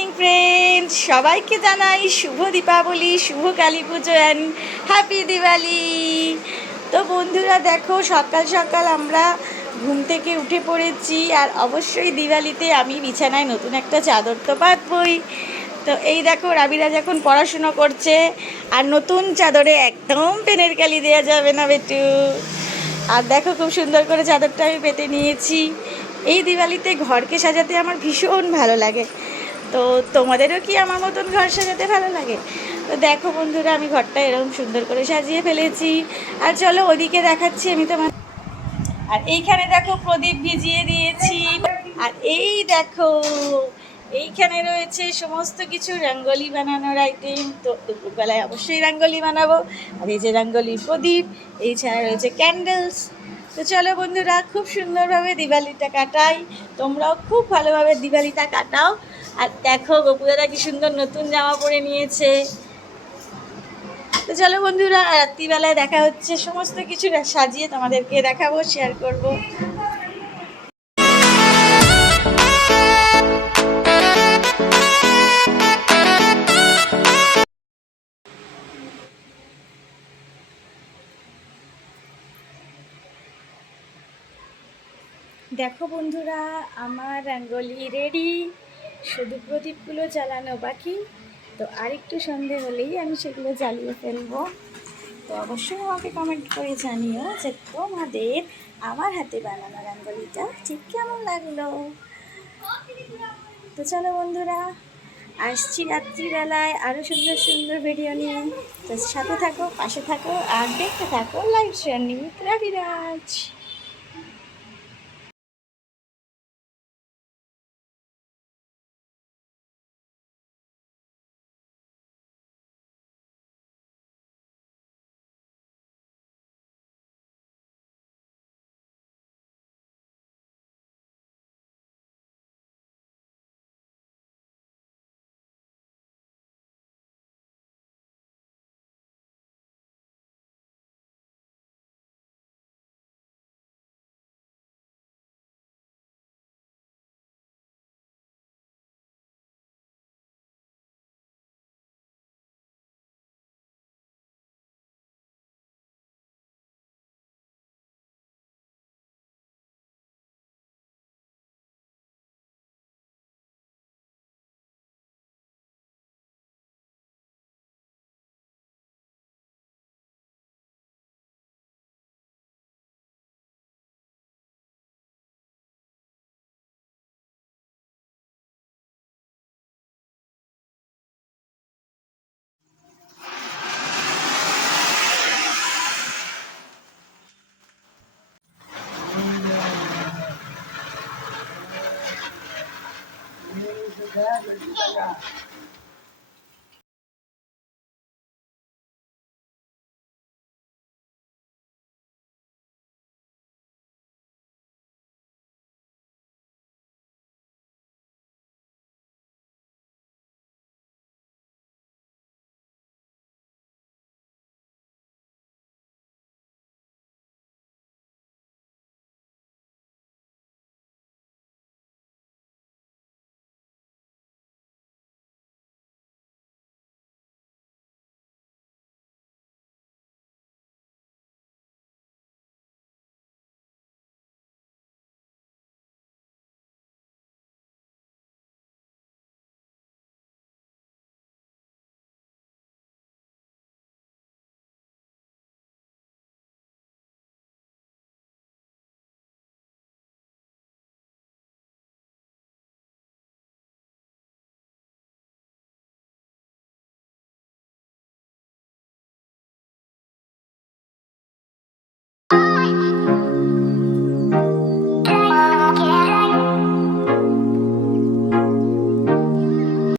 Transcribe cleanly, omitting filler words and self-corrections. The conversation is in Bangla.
মর্নিং ফ্রেন্ডস, সবাইকে জানাই শুভ দীপাবলি, শুভ কালী পুজো অ্যান্ড হ্যাপি দিওয়ালি। তো বন্ধুরা দেখো, সকাল সকাল আমরা ঘুম থেকে উঠে পড়েছি। আর অবশ্যই দিওয়ালিতে আমি বিছানায় নতুন একটা চাদর তো পাতবই। তো এই দেখো, রাবিরা যখন পড়াশুনো করছে, আর নতুন চাদরে একদম পেনের কালি দেওয়া যাবে না বেটু। আর দেখো, খুব সুন্দর করে চাদরটা আমি পেতে নিয়েছি। এই দিওয়ালিতে ঘরকে সাজাতে আমার ভীষণ ভালো লাগে। তো তোমাদেরও কি আমার মতন ঘর সাজাতে ভালো লাগে? তো দেখো বন্ধুরা, আমি ঘরটা এরকম সুন্দর করে সাজিয়ে ফেলেছি। আর চলো ওদিকে দেখাচ্ছি আমি তোমার। আর এইখানে দেখো, প্রদীপ ভিজিয়ে দিয়েছি। আর এই দেখো, এইখানে রয়েছে সমস্ত কিছু রঙ্গোলি বানানোর আইটেম। তো দুপুরবেলায় অবশ্যই রঙ্গোলি বানাবো। আর এই যে রঙ্গোলি প্রদীপ, এই ছাড়া রয়েছে ক্যান্ডেলস। তো চলো বন্ধুরা, খুব সুন্দরভাবে দিওয়ালিটা কাটাই। তোমরাও খুব ভালোভাবে দিওয়ালিটা কাটাও। আর দেখো, গোপুদাদা কি সুন্দর নতুন জামা পরে নিয়েছে। তো চলো বন্ধুরা, রাত্রিবেলায় দেখা হচ্ছে। সমস্ত কিছু সাজিয়ে তোমাদেরকে দেখাবো, শেয়ার করব। দেখো বন্ধুরা, আমার রঙ্গোলি রেডি, শুধু প্রদীপগুলো জ্বালানো বাকি। তো আরেকটু সন্ধে হলেই আমি সেগুলো জ্বালিয়ে ফেলবো। তো অবশ্যই আমাকে কমেন্ট করে জানিও যে তোমাদের আমার হাতে বানানো রঙ্গোলিটা ঠিক কেমন লাগলো। তো চলো বন্ধুরা, আসছি রাত্রিবেলায় আরও সুন্দর সুন্দর ভিডিও নিয়ে। তো সাথে থাকো, পাশে থাকো, আর দেখতে থাকো লাইভ শেয়ার নিয়ে রাবিরাজ।